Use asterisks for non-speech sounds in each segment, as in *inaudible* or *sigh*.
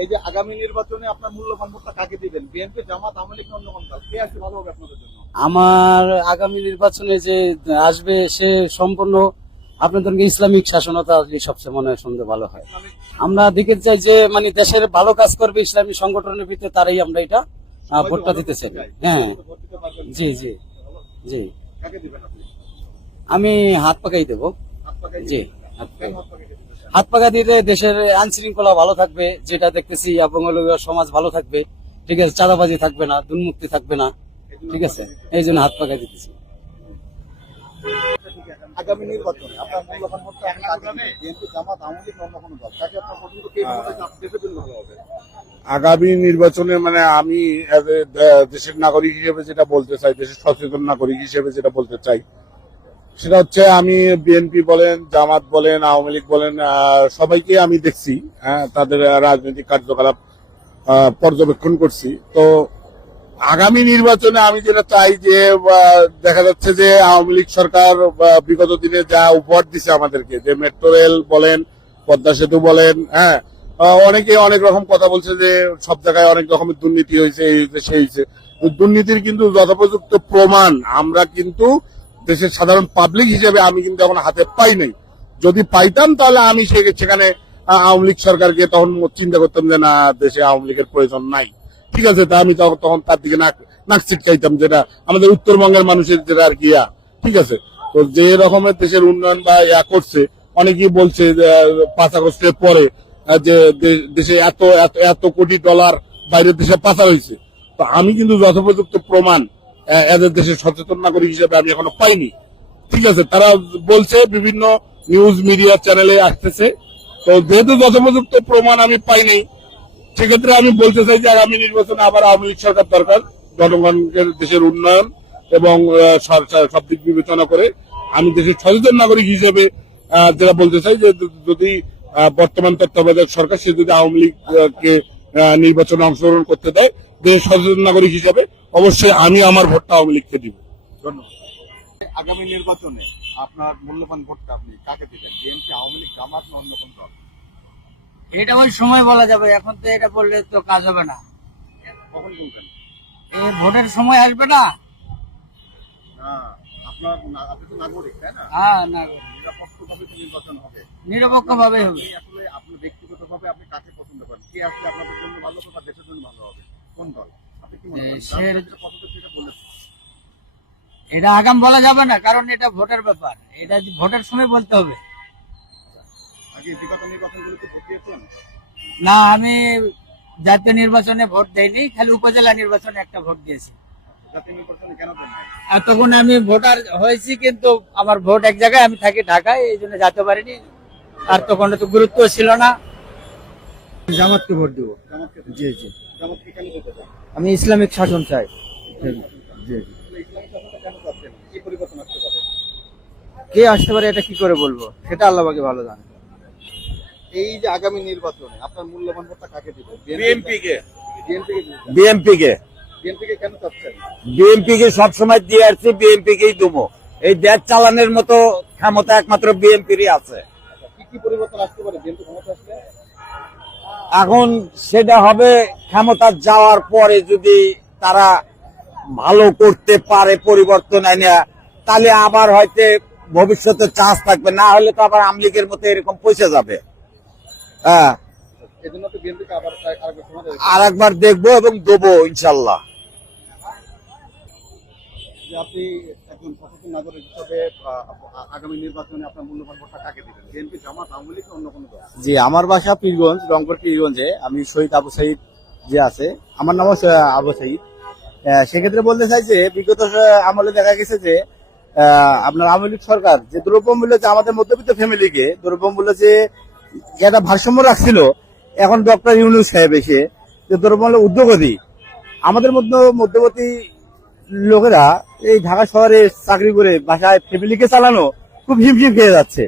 এই যে আগামী নির্বাচনে আপনার মূল্যবান ভোটটা কাকে দিবেন? বিএনপি জামাত আওয়ামী লীগ অন্য কোন দল? কে আসলে ভালো হবে আপনাদের জন্য? আমার আগামী নির্বাচনে যে আসবে সে সম্পূর্ণ আপনাদের ইসলামিক শাসনতা আসলে সবচেয়ে মনে হয় শুনতে ভালো হয়। আমরা দিকে চাই যে মানে দেশের ভালো কাজ করবে ইসলামী সংগঠনের ভিতরে তারাই আমরা এটা ভোটটা দিতে চাই। হ্যাঁ। জি জি। জি। আমি হাত পাকাই দেবো। জি হাত পাকাই। হাত পাকা দিলে দেশের আইন শৃঙ্খলা ভালো থাকবে যেটা দেখতেছি এবং সমাজ ভালো থাকবে ঠিক আছে চাঁদাবাজি থাকবে না দুর্মুক্তি থাকবে না ঠিক আছে এই জন্য হাত পাকাই দিতেছি। আগামী নির্বাচনে আপনার মূল্যবান ভোটটা আপনি কাকে দিবেন? বিএনপি জামাত আওয়ামী লীগ অন্য কোন দল? তাকে আপনার পছন্দ কে আপনার দেশের জন্য ভালো হবে। আগামী নির্বাচনে মানে আমি দেশের নাগরিক হিসেবে যেটা বলতে চাই দেশের সচেতন নাগরিক হিসেবে যেটা বলতে চাই সেটা হচ্ছে আমি বিএনপি বলেন জামাত বলেন আওয়ামী লীগ বলেন সবাইকে আমি দেখছি হ্যাঁ, তাদের রাজনৈতিক কার্যকলাপ পর্যবেক্ষণ করছি। তো আগামী নির্বাচনে আমি যেটা চাই যে দেখা যাচ্ছে যে আওয়ামী লীগ সরকার বিগত দিনে যা উপহার দিছে আমাদেরকে যে মেট্রো রেল বলেন পদ্মা সেতু বলেন হ্যাঁ অনেকে অনেক রকম কথা বলছে যে সব জায়গায় অনেক রকমের দুর্নীতি হয়েছে এই হয়েছে সেই হয়েছে। দুর্নীতির কিন্তু যথোপযুক্ত প্রমাণ আমরা কিন্তু দেশের সাধারণ পাবলিক হিসেবে আমি কিন্তু এখন হাতে পাই নাই। যদি পাইতাম তাহলে আমি সেখানে আওয়ামী লীগ সরকারকে তখন চিন্তা করতাম যে, না, দেশে আওয়ামী লীগের প্রয়োজন নাই। ঠিক আছে, তা আমি তখন তার দিকে নাক নাক ছিটকাইতাম যেটা আমাদের উত্তরবঙ্গের মানুষের যেটা আর কি ঠিক আছে? তো যে রকমের দেশের উন্নয়ন বা ইয়া করছে, অনেকেই বলছে পাঁচ আগস্টের পরে যে দেশে এত এত কোটি ডলার বাইরের দেশে পাচার হয়েছে। তো আমি কিন্তু যথোপযুক্ত প্রমাণ এদের দেশের সচেতন নাগরিক হিসেবে আমি এখনও পাইনি। ঠিক আছে, তারা বলছে বিভিন্ন নিউজ মিডিয়া চ্যানেলে আসতেছে। তো যেহেতু যথোপযুক্ত প্রমাণ আমি পাইনি, সেক্ষেত্রে আমি বলতে চাই যে আগামী নির্বাচনে আবার আওয়ামী লীগ সরকার দরকার, জনগণের দেশের উন্নয়ন এবং সব- দিক বিবেচনা করে। আমি দেশের সচেতন নাগরিক হিসেবে যেটা বলতে চাই যে যদি বর্তমান তত্ত্বাবধায়ক সরকার, সে যদি আওয়ামী লীগকে নির্বাচনে অংশগ্রহণ করতে দেয় দেশের সচেতন নাগরিক হিসেবে অবশ্যই আমি আমার ভোটটা আওয়ামী লীগকে দিব। ধন্যবাদ। আগামী নির্বাচনে আপনার মূল্যবান ভোটটা আপনি কাকে দিবেন? বিএনপি আওয়ামী লীগ জামাত না অন্য কোন দল? এটা ওই সময় বলা যাবে এখন তো এটা বললে তো কাজ হবে না। কখন বলবেন? এই ভোটের সময় আসবে না। না আপনার আপনি তো নাগরিক তাই না? হ্যাঁ না নিরপেক্ষভাবে নির্বাচন হবে। নিরপেক্ষ ভাবে হবে। আপনি আসলে আপনি ব্যক্তিগতভাবে আপনি কাকে পছন্দ করেন? কে আসলে আপনাদের জন্য ভালো হবে বা দেশের জন্য ভালো হবে? কোন দল? এটা আগাম বলা যাবে না কারণ এটা ভোটের ব্যাপার। এটা ভোটের সময় বলতে হবে। না আমি জাতীয় নির্বাচনে ভোট দেইনি খালি উপজেলা নির্বাচনে একটা ভোট দিয়েছি। জাতীয় নির্বাচনে কেন দেন নাই? আর তখন আমি ভোটার হয়েছি কিন্তু আমার ভোট এক জায়গায় আমি থাকি ঢাকায় এই জন্য যেতে পারিনি। আর তখন তো গুরুত্ব ছিল না। জামাতকে ভোট দিব। জি জি। জামাতকে কেন আমি ইসলামিক শাসন চাই। জি। জি আসলে ইসলামী শাসনটা কেন চাচ্ছেন কি পরিবর্তন আসতে পারে এটা কি করে বলব? সেটা আল্লাহকে ভালো জানে। এই যে আগামী নির্বাচনে আপনার মূল্যবান ভোটটা কাকে দিবেন? বিএনপি কে? বিএনপি কে? দিবেন বিএনপি কে কেন চাচ্ছেন? বিএনপি কে সবসময় দিয়ে আসছি বিএনপি কেই দেবো এই দেশ চালানোর মতো ক্ষমতা একমাত্র বিএনপিরই আছে। আচ্ছা, কি কি পরিবর্তন আসতে পারে? বিএনপি ক্ষমতা আসলে? এখন সেটা হবে ক্ষমতা যাওয়ার পরে যদি তারা ভালো করতে পারে পরিবর্তন এনে তাহলে আবার হয়তো ভবিষ্যতে চান্স থাকবে। না হলে তো আবার আমলিগের মতো এরকম পয়সা যাবে। হ্যাঁ। আর একবার দেখব এবং দেবো ইনশাল্লাহ। আপনি একজন সচেতন নাগরিক হিসাবে আগামী নির্বাচনে আপনার মূল্যবান ভোটটা কাকে দিবেন? বিএনপি, জামাত, আওয়ামী লীগ, অন্য কোনো জি, আমার বাসা পীরগঞ্জ, রংপুর পীরগঞ্জে। আমি শহীদ আবু সাইদ যে আছে, আমার নামও আবু সাইদ। সেক্ষেত্রে বলতে চাই যে, বিগত আমলে দেখা গেছে যে আপনার আওয়ামী লীগ সরকার যে দ্রব্যমূল্য যে আমাদের মধ্যবিত্ত ফ্যামিলিকে দ্রব্যমূল্য যে একটা ভারসাম্য রাখছিল, এখন ডক্টর ইউনুস সাহেব এসে যে দ্রব্যমূল্য উদ্যোগতি আমাদের মধ্যে, মধ্যবর্তী লোকেরা এই ঢাকা শহরে চাকরি করে বাসায় ফ্যামিলিকে চালানো খুব হিমশিম খেয়ে যাচ্ছে।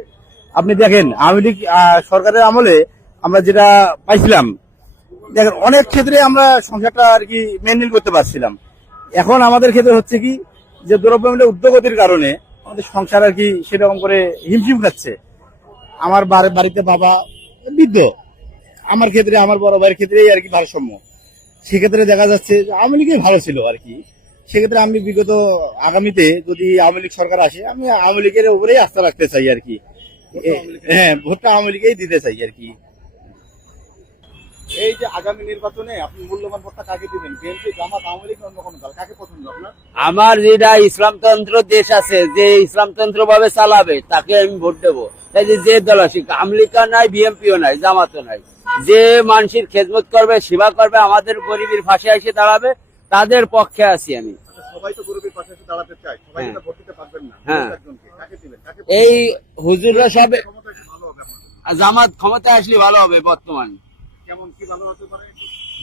আপনি দেখেন, আওয়ামী লীগ সরকারের আমলে আমরা যেটা পাইছিলাম, দেখেন, অনেক ক্ষেত্রে আমরা সংসারটা আর কি মেনটেন করতে পারছিলাম। এখন আমাদের ক্ষেত্রে হচ্ছে কি, যে দ্রব্যমূল্যের উদ্যোগতির কারণে আমাদের সংসার আর কি সেরকম করে হিমশিম খাচ্ছে। আমার বাড়িতে বাবা বৃদ্ধ। আমার ক্ষেত্রে, আমার বড় ভাইয়ের ক্ষেত্রে আর কি ভারসাম্য। সেক্ষেত্রে দেখা যাচ্ছে আওয়ামী লীগই ভালো ছিল আর কি। সেক্ষেত্রে আমি বিগত আগামীতে যদি আওয়ামী লীগ সরকার আসে আমি আওয়ামী লীগের উপরেই আস্থা রাখতে চাই আর কি। হ্যাঁ ভোটটা আওয়ামী লীগেই দিতে চাই আর কি। এই যে আগামী নির্বাচনে আপনি মূল্যবান ভোটটা কাকে দিবেন? বিএনপি জামাত আওয়ামী লীগ অন্য কোনো দল? কাকে পছন্দ আপনার? আমার যেটা ইসলামতন্ত্র দেশ আছে যে ইসলামতন্ত্র ভাবে চালাবে তাকে আমি ভোট দেবো। তাই যে যে দল আসুক আমলিকা নাই বিএমপিও নাই জামাতও নাই। যে মানুষের খেদমত করবে সেবা করবে আমাদের গরিবের ফাঁসে এসে দাঁড়াবে তাদের পক্ষে আছি আমি। আচ্ছা, হ্যাঁ। হ্যাঁ। এই হুজুররা সবে ক্ষমতা। জামাত ক্ষমতায় আসলে ভালো হবে বর্তমান।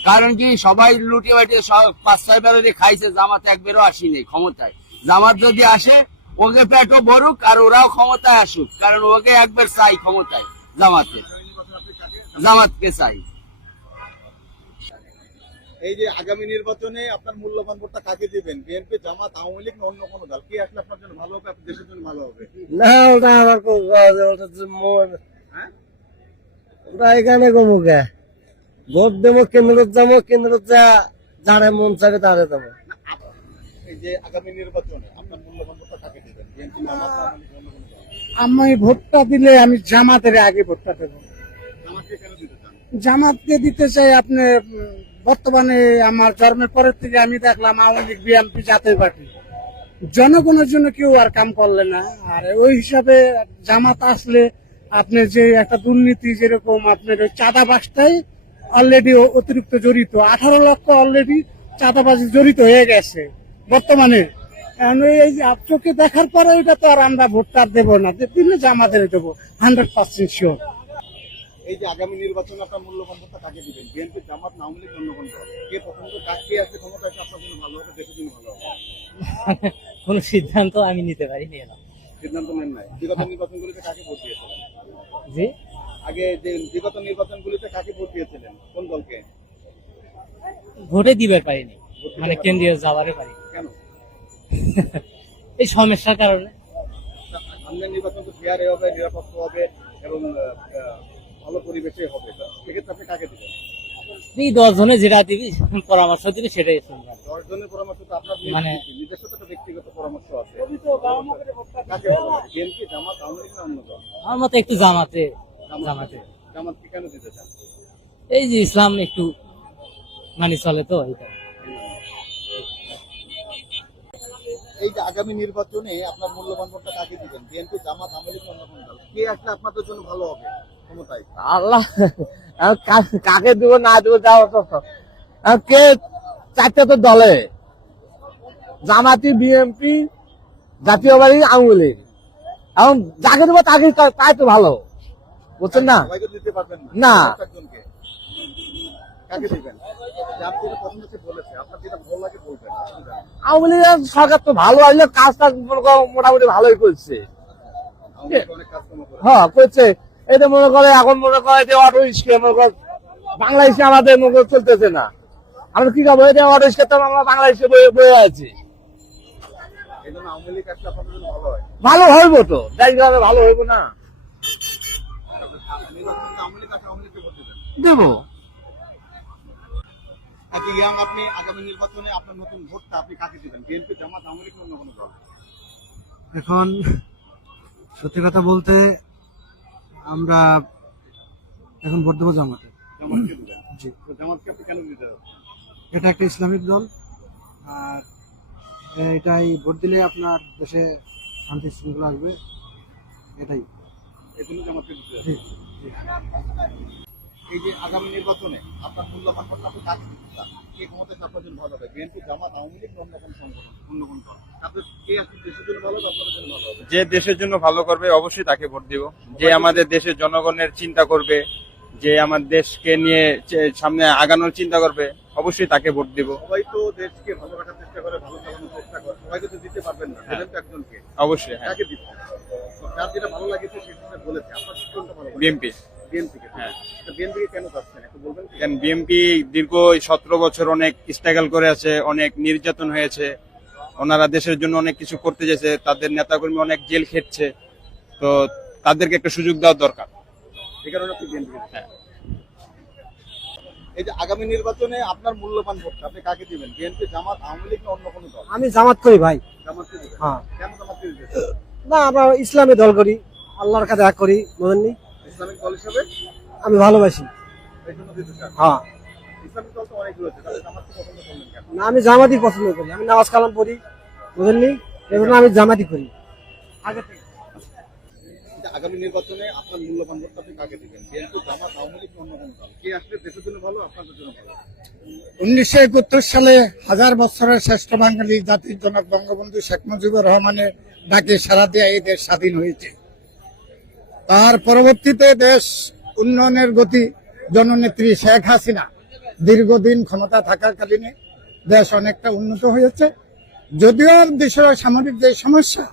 কারণ কি সবাই লুটে বাটে পাঁচ ছয় বেরোতে খাইছে জামাত একবারও আসেনি ক্ষমতায়। জামাত যদি আসে ওকে পেটও ভরুক আর ওরাও ক্ষমতায় আসুক। কারণ ওকে একবার চাই ক্ষমতায় জামাতে। জামাতকে চাই। এই যে আগামী নির্বাচনে আপনার মূল্যবান ভোটটা কাকে দিবেন? বিএনপি জামাত আওয়ামী লীগ অন্য কোনো দল? কি আসলে আপনার জন্য ভালো হবে? আপনার দেশের জন্য ভালো হবে? না ওটা আমার হ্যাঁ? ওটা এখানে কমুকে ভোট দেবো কেন্দ্রত যাব কেন্দ্রত যা যারে মন চাবে তারে যাব যে আগামী নির্বাচনে আপনার মূল্যবান ভোটটা কাকে দিবেন? বিএনপি জামাত আওয়ামী লীগ অন্য কোনো আমি ভোটটা দিলে আমি জামাতের আগে ভোটটা দেবো। জামাতকে দিতে চান? জামাতকে দিতে চাই আপনি বর্তমানে আমার জন্মের পরের থেকে আমি দেখলাম Awami League, BNP, Jatiya Party. জনগণের জন্য কেউ আর কাম করলে না। আর ওই হিসাবে জামাত আসলে আপনি যে একটা দুর্নীতি যেরকম আপনার ওই চাঁদাবাসটাই অলরেডি অতিরিক্ত জড়িত। আঠারো লক্ষ অলরেডি চাঁদাবাজি জড়িত হয়ে গেছে বর্তমানে। এই চোখে দেখার পরে ওইটা তো আর আমরা ভোটটা দেবো না দিলে জামাতের দেবো হান্ড্রেড পার্সেন্ট শিওর এই যে আগামী নির্বাচনে আপনার মূল্যবান ভোটটা কাকে দিবেন? বিএনপি জামাত না আওয়ামী লীগ অন্য কোনো দল কে পছন্দ কাকে আসলে ক্ষমতা আসলে আপনার জন্য ভালো হবে? দেশের জন্য ভালো হবে। *laughs* কোন সিদ্ধান্ত আমি নিতে পারিনি এরকম। সিদ্ধান্ত নেন নাই। বিগত নির্বাচনগুলিতে কাকে ভোট দিয়েছিলেন? জি? আগে যে বিগত নির্বাচনগুলিতে কাকে ভোট দিয়েছিলেন? কোন দলকে? ভোটে দিবে পারিনি। মানে কেন্দ্রীয় যাওয়ারে পারি কেন? *laughs* এই সমস্যার কারণে। সামনের নির্বাচন তো ফেয়ারে হবে নিরাপত্তা হবে এবং ভালো পরিবেশে হবে। সেক্ষেত্রে আপনি কাকে দিবেন? এই দশ জনে যেটা দিবি পরামর্শ দিবি সেটাই দশ জনের পরামর্শ তো আপনার মানে- নিজস্ব তো ব্যক্তিগত পরামর্শ আছে। কাকে ভালো লাগে বিএনপি জামাত আওয়ামী লীগ না অন্য দল? আমার মতে একটু জামাতে জামাতে। জামাতকে কেন দিতে চান? এই যে ইসলাম একটু মানে চলে তো এটা এই যে আগামী নির্বাচনে আপনার মূল্যবান ভোটটা কাকে দিবেন? বিএনপি জামাত আওয়ামী লীগ অন্য কোনো দল? কে আসলে আপনাদের জন্য ভালো হবে? আল্লাহ কাকে দিব না দিব যাও কে চারটে তো দলে। জামাতি বিএমপি জাতীয় বাড়ি আওয়ামী লীগ। এখন যাকে দেবো তাকে তাই তো ভালো। বুঝছেন না? না। আওয়ামী লীগের সরকার তো ভালো আসলে কাজ টাজ মোটামুটি ভালোই করছে। হ্যাঁ করছে। এটা মনে করে এখন মনে করে যে অটো রিক্সা মনে কর বাংলাদেশে আমাদের মনে করো চলতেছে না। আমরা কি খাব? এটা অটো রিক্সা তো আমরা বাংলাদেশে বয়ে বয়ে আছি। ভালো হয় হইব তো। দেশ ভালো হইব না। দেবো। আচ্ছা ইয়াং আপনি আগামী নির্বাচনে আপনার নতুন ভোটটা আপনি কাকে দিবেন? বিএনপি জামাত আওয়ামী লীগ অন্য কোনো দল? এখন সত্যি কথা বলতে আমরা এখন ভোট দেবো জামাতে? এটা একটা ইসলামিক দল আর এটাই ভোট দিলে আপনার দেশে শান্তি শৃঙ্খলা আসবে এটাই। জামাতকে। এই যে আগামী নির্বাচনে আপনার মূল্যবান কাকে কে ক্ষমতায় আপনার জন্য ভালো হবে। বিএনপি জামাত আওয়ামী লীগ অন্য কোনো সংগঠন অন্য কোনো দল। যে দেশের জন্য ভালো করবে অবশ্যই তাকে ভোট দিব। যে আমাদের দেশের জনগণের চিন্তা করবে যে আমার দেশকে নিয়ে সামনে আগানোর চিন্তা করবে অবশ্যই তাকে ভোট দিব। সবাই তো দেশকে ভালো রাখার চেষ্টা করে ভালো চালানোর চেষ্টা করে। সবাইকে তো দিতে পারবেন না। তো একজনকে। অবশ্যই হ্যাঁ। যার যেটা ভালো লাগেছে সেটা বলেছে। আপনার ভালো লাগে হ্যাঁ। কেন বিএনপি দীর্ঘ সতেরো বছর অনেক স্ট্রাগল করে আছে অনেক নির্যাতন হয়েছে। ওনারা দেশের জন্য অনেক কিছু করতে যেছে তাদের নেতাকর্মী অনেক জেল খেটছে। তো তাদেরকে একটা সুযোগ দেওয়া দরকার। এই কারণে আপনি হ্যাঁ। এই যে আগামী নির্বাচনে আপনার মূল্যবান ভোটটা আপনি কাকে দিবেন? বিএনপি জামাত আওয়ামী লীগ অন্য কোনো দল? আমি জামাত করি ভাই। জামাতকে দিবেন? হ্যাঁ। কেন জামাতকে দিবেন? না আমরা ইসলামী দল করি আল্লাহর কাছে এক করি বুঝেননি? ইসলামিক দল হিসেবে আমি ভালোবাসি। হ্যাঁ। না আমি জামাতই পছন্দ করি। আমি নামাজ কালাম পড়ি বুঝেননি? এই জন্য আমি জামাতই করি। আগে থেকে। আগামী নির্বাচনে আপনার মূল্যবান ভোটটা আপনি কাকে দিবেন? বিএনপি জামাত আওয়ামী লীগ অন্য কোনো দল। কে আসলে দেশের জন্য ভালো আপনাদের জন্য ভালো? উনিশশো একাত্তর সালে হাজার বছরের শ্রেষ্ঠ বাঙালি জাতির জনক বঙ্গবন্ধু শেখ মুজিবুর রহমানের ডাকে সারা দিয়ে এই দেশ স্বাধীন হয়েছে। তার পরবর্তীতে দেশ উন্নয়নের গতি জননেত্রী শেখ হাসিনা দীর্ঘদিন ক্ষমতা থাকাকালীনে দেশ অনেকটা উন্নত হয়েছে। যদিও দেশের সামরিক যে সমস্যা,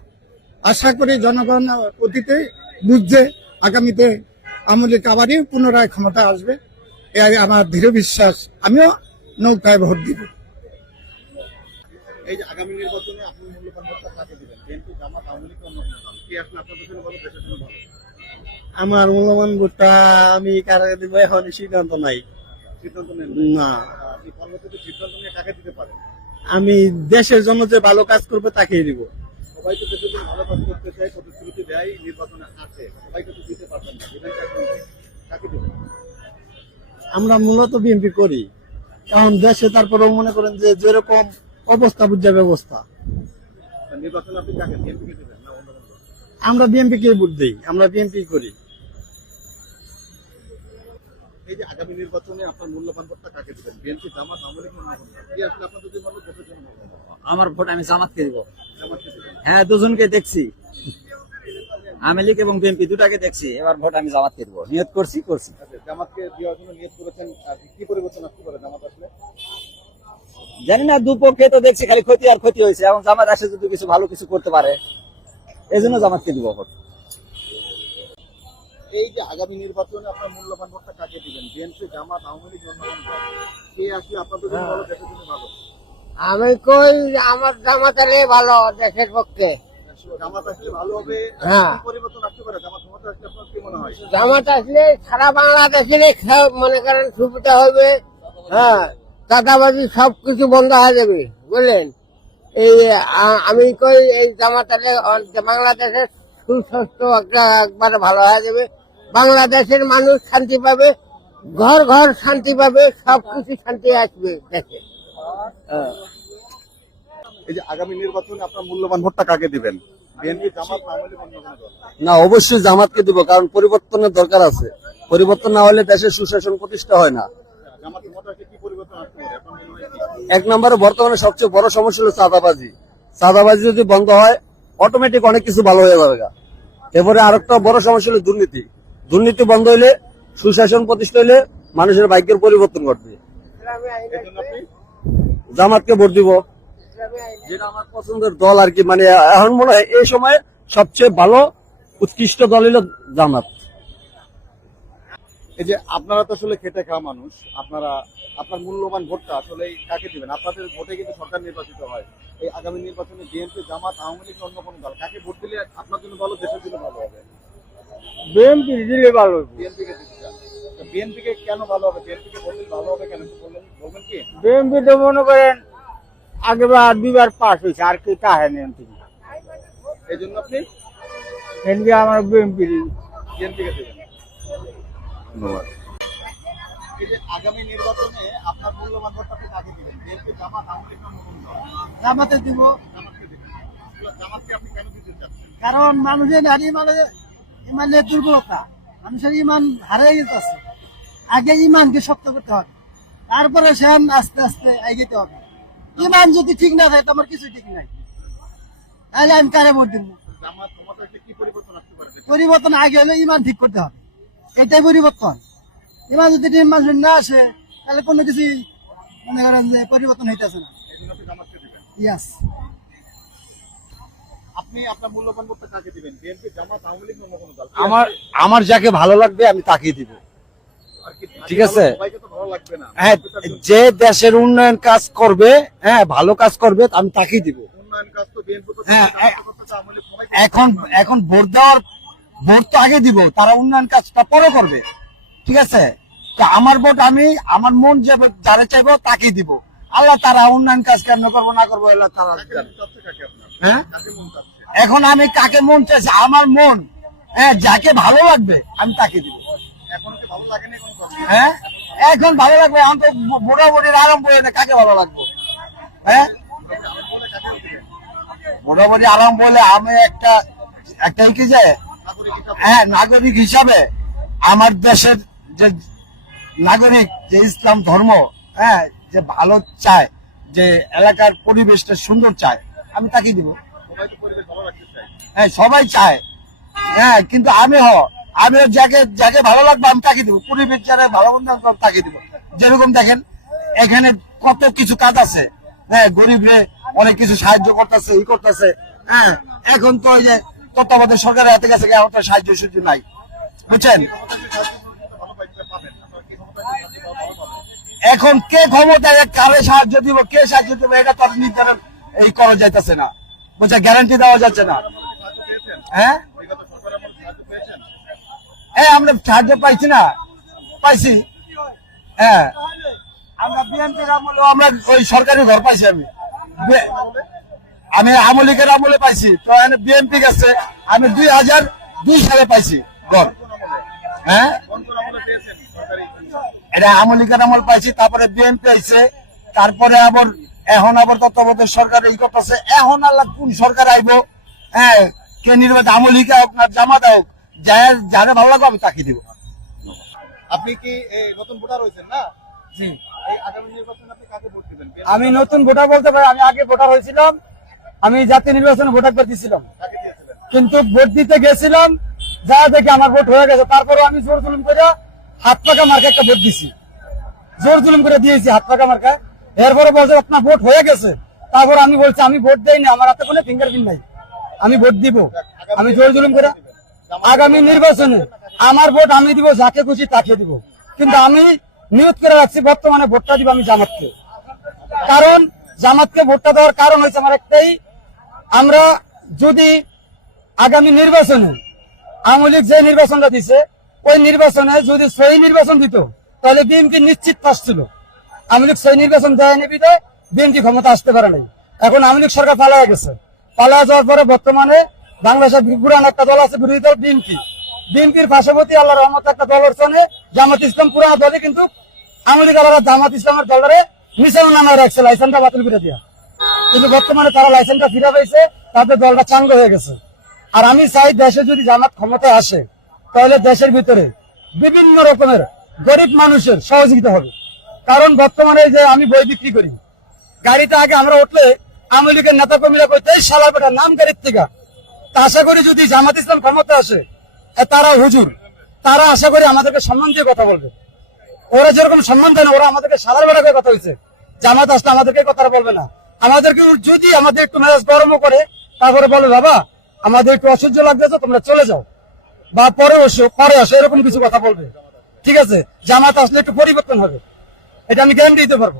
আশা করি জনগণ অতীতে বুঝছে, আগামীতে আমলিক আবারই পুনরায় ক্ষমতা আসবে। এ আমার দৃঢ় বিশ্বাস, আমিও নৌকায় ভোট দিব। এই আগামী নির্বাচনে আপনি মূল্যবান জামাত, আওয়ামী লীগ অন্য কে দেশের জন্য ভালো? আমার মূল্যবান ভোটটা আমি কারে দিব এখন সিদ্ধান্ত নাই। না। আমি দেশের জন্য যে ভালো কাজ করবে তাকেই দিব। আমরা মূলত বিএনপি করি। কারণ দেশে তারপরেও মনে করেন যে যেরকম অবস্থা বুঝা ব্যবস্থা। আমরা বিএনপি কে ভোট দিই আমরা বিএনপি করি। এই যে আগামী নির্বাচনে আপনার মূল্যবান ভোটটা কাকে দিবেন? বিএনপি জামাত আওয়ামী লীগ না অন্য কোনো? দল? কে আসলে আপনাদের জন্য ভালো দেশের জন্য আমার ভোট আমি জামাতকে দিব। হ্যাঁ দুজনকে দেখছি। আওয়ামী লীগ এবং বিএনপি দুটাকে দেখছি। এবার ভোট আমি জামাতকে দিব। নিয়ত করছি করছি। আচ্ছা, জামাতকে দেওয়ার জন্য নিয়োগ করেছেন কি পরিবর্তন আসতে পারে জামাত আসলে? জানি না দুপক্ষে তো দেখছি খালি ক্ষতি আর ক্ষতি হয়েছে এবং জামাত আসে যদি কিছু ভালো কিছু করতে পারে এই জন্য জামাতকে দিব ভোট। এই যে আগামী নির্বাচনে আপনার মূল্যবান ভোটটা কাকে দিবেন? বিএনপি জামাত আওয়ামী লীগ অন্য কোনো দল? কে আসলে আপনাদের জন্য ভালো দেশের জন্য ভালো? আমি কই আমার জামাতারে ভালো দেশের পক্ষে। জামাত আসলে ভালো হবে? হ্যাঁ। পরিবর্তন আসতে পারে? জামাত ক্ষমতা আসলে আপনার কি মনে হয়? জামাত আসলে সারা বাংলাদেশের মনে করেন সুবিধা হবে। হ্যাঁ চাঁদাবাজি সব কিছু বন্ধ হয়ে যাবে বুঝলেন? এই আমি কই এই জামাত আসলে বাংলাদেশের সুস্বাস্থ্য একটা একবারে ভালো হয়ে যাবে। বাংলাদেশের মানুষ শান্তি পাবে ঘর ঘর শান্তি পাবে সব কিছু শান্তি আসবে দেশে। এই যে আগামী নির্বাচনে আপনার মূল্যবান ভোটটা কাকে দিবেন না আওয়ামী লীগ অন্য কোনো দল? না অবশ্যই জামাতকে দিব কারণ পরিবর্তনের দরকার আছে পরিবর্তন না হলে দেশের সুশাসন প্রতিষ্ঠা হয় না? এক নম্বরে বর্তমানে সবচেয়ে বড় সমস্যা হলো চাঁদাবাজি চাঁদাবাজি যদি বন্ধ হয় অটোমেটিক অনেক কিছু ভালো হয়ে যাবে। এরপরে আরেকটা বড় সমস্যা হলো দুর্নীতি দুর্নীতি বন্ধ হইলে, সুশাসন প্রতিষ্ঠা হইলে মানুষের ভাগ্যের পরিবর্তন ঘটবে। জামাতকে ভোট দিব। আমার পছন্দের দল আর কি মানে এখন মনে হয় এই সময় সবচেয়ে ভালো, উৎকৃষ্ট দল হলো জামাত। এই যে আপনারা তো আসলে খেটে খাওয়া মানুষ, আপনারা, আপনার মূল্যবান ভোটটা আসলে কাকে দিবেন? আপনাদের ভোটে কিন্তু সরকার নির্বাচিত হয়। এই আগামী নির্বাচনে বিএনপি, জামাত, আওয়ামী লীগ অন্য কোনো দল, কাকে ভোট দিলে আপনার জন্য ভালো, দেশের জন্য ভালো হবে? বিএনপি দিলে ভালো বিএনপি কে দিতে চান। বিএনপি কেন ভালো হবে? বিএনপি কে ভালো হবে কেন? বললেন বলবেন কি? বিএনপি তো মনে করেন আগেবার দুইবার পাস হয়েছে আর কি তাহে এমপি এই জন্য আপনি এমপি আমার বিএনপি বিএনপি দেবেন। ধন্যবাদ। আগামী নির্বাচনে আপনার মূল্যবান ভোটটা আপনি দিবেন? বিএনপি জামাত আওয়ামী লীগ অন্য কোনো দল জামাতে দিব। জামাতকে আপনি কেন দিতে চাচ্ছেন? কারণ মানুষের নারী মানে ইমানের দুর্বলতা। মানুষের ইমান হারিয়ে যেতেছে। আগে ইমানকে শক্ত করতে হবে। তারপরে সে আস্তে আস্তে এগিয়ে হবে। ইমান যদি ঠিক না থাকে তোমার কিছু ঠিক নাই। তাহলে আমি কারে ভোট দিব? পরিবর্তন আগে হলে ইমান ঠিক করতে হবে। এটাই পরিবর্তন। ইমান যদি মানুষের না আসে তাহলে কোনো কিছু মনে করেন যে পরিবর্তন হইতেছে না। ইয়াস আপনি আপনার মূল্যবান ভোটটা কাকে দিবেন? বিএনপি জামাত আওয়ামী লীগ অন্য কোনো দল? আমার আমার যাকে ভালো লাগবে আমি তাকেই দিব। ঠিক আছে। হ্যাঁ যে দেশের উন্নয়ন কাজ করবে হ্যাঁ ভালো কাজ করবে আমি তাকেই দিব। হ্যাঁ, এখন এখন ভোট দেওয়ার ভোট তো আগে দিব তারা উন্নয়ন কাজটা পরে করবে। ঠিক আছে? তো আমার ভোট আমি আমার মন যে যারে চাইব তাকে দিব। আল্লাহ তারা উন্নয়ন কাজ কেন করব না করব আল্লাহ তারা হ্যাঁ? এখন আমি কাকে মন চাইছি? আমার মন হ্যাঁ যাকে ভালো লাগবে, আমি তাকে দিব? হ্যাঁ? এখন ভালো লাগবে, এখন তো বুড়ির আরাম বই না, কাকে ভালো লাগবে? হ্যাঁ? মোটামুটি আরাম বলে আমি একটা একটা কি যে হ্যাঁ নাগরিক হিসাবে আমার দেশের যে নাগরিক, যে ইসলাম ধর্ম হ্যাঁ যে ভালো চায়, যে এলাকার পরিবেশটা সুন্দর চায় আমি তাকে দিব। হ্যাঁ সবাই চায়। হ্যাঁ কিন্তু আমি হ আমি যাকে যাকে ভালো লাগবে আমি তাকে দিব। পরিবেশ যারা ভালো আমি তাকে দিব। যেরকম দেখেন, এখানে কত কিছু কাজ আছে। হ্যাঁ গরিবরে অনেক কিছু সাহায্য করতেছে, ই করতেছে। হ্যাঁ এখন তো ওই যে তত্ত্বাবধায়ক সরকারের হাতে গেছে সাহায্য সুযোগ নাই। বুঝছেন? এখন কে ক্ষমতায়, কারে সাহায্য দিব, কে সাহায্য দিব, এটা তো নির্ধারণ এই করা যাইতেছে না। বলছে গ্যারান্টি দেওয়া যাচ্ছে না। হ্যাঁ? হ্যাঁ আমরা সাহায্য পাইছি না। পাইছি। হ্যাঁ আমরা আমলে, আমরা ওই সরকারি ঘর পাইছি আমি। আমি আমলিকের আমলে পাইছি। তো বিএনপি গেছে। আমি দুই হাজার দুই সালে পাইছি ঘর। হ্যাঁ? এটা আমলিকের আমল পাইছি, তারপরে বিএনপি আইছে। তারপরে আবার এখন আবার তত্ত্বাবধায়ক সরকার এই করতেছে এখন আল্লাহ কোন সরকার আইব? হ্যাঁ কে নির্বাচন আমলিকা হোক না জামাত হোক যার যারে ভালো লাগবে আমি তাকে দিব। আপনি কি নতুন ভোটার হয়েছেন না? আমি নতুন ভোটার বলতে পারি আমি আগে ভোটার হয়েছিলাম। আমি জাতীয় নির্বাচনে ভোটার করে দিয়েছিলাম কিন্তু ভোট দিতে গেছিলাম যা দেখে আমার ভোট হয়ে গেছে। তারপরে আমি জোর জুলুম করে হাত পাকা মার্কা একটা ভোট দিছি। জোর জুলুম করে দিয়েছি হাত পাকা মার্কা এরপরে বলছে, আপনার ভোট হয়ে গেছে। তারপর আমি বলছি, আমি ভোট দেইনি, আমার হাতে কোনো ফিঙ্গারপ্রিন্ট নাই। আমি ভোট দিব। আমি জোর জুলুম করে আগামী নির্বাচনে আমার ভোট আমি দিব, যাকে খুশি তাকে দিব। কিন্তু আমি নিয়োগ করে রাখছি, বর্তমানে ভোটটা দিব আমি জামাতকে। কারণ জামাতকে ভোটটা দেওয়ার কারণ হয়েছে আমার একটাই, আমরা যদি আগামী নির্বাচনে আওয়ামী লীগ যে নির্বাচনটা দিছে, ওই নির্বাচনে যদি সহি নির্বাচন দিত, তাহলে বিএনপি নিশ্চিত পাস ছিল। আওয়ামী লীগ সেই নির্বাচন দেয়নি বিধে বিএনপি ক্ষমতা আসতে পারে নাই। এখন আওয়ামী লীগ সরকার পালায় গেছে। পালায় যাওয়ার পরে বর্তমানে বাংলাদেশের পুরান একটা দল আছে, বিরোধী দল বিএনপি। বিএনপির পাশাপাশি আল্লাহ রহমত একটা দল অর্চনে জামাত ইসলাম পুরান দলে কিন্তু আওয়ামী লীগ আলাদা জামাত ইসলামের দলের মিশন নামে রাখছে, লাইসেন্সটা বাতিল করে দিয়া। কিন্তু বর্তমানে তারা লাইসেন্সটা ফিরে পেয়েছে তাদের দলটা চাঙ্গ হয়ে গেছে। আর আমি চাই দেশে যদি জামাত ক্ষমতায় আসে, তাহলে দেশের ভিতরে বিভিন্ন রকমের গরিব মানুষের সহযোগিতা হবে। কারণ বর্তমানে যে আমি বই বিক্রি করি, গাড়িতে আগে আমরা উঠলে আওয়ামী লীগের নেতা কর্মীরা কইতে "এই শালা বেটা নাম গাড়ির থেকে। তা আশা করি যদি জামাত ইসলাম ক্ষমতা আসে তারা হুজুর, তারা আশা করি আমাদেরকে সম্মান দিয়ে কথা বলবে। ওরা যেরকম সম্মান দেয় না, ওরা আমাদেরকে সাদার বেড়া করে কথা হয়েছে জামাত আসলে আমাদেরকে কথা বলবে না। আমাদেরকে যদি আমাদের একটু মেজাজ গরম করে, তারপরে বলে বাবা, আমাদের একটু অসহ্য লাগতেছে, তোমরা চলে যাও। বা পরে আসো পরে আসো, এরকম কিছু কথা বলবে। ঠিক আছে? জামাত আসলে একটু পরিবর্তন হবে। এটা আমি গ্যারান্টি দিতে পারব।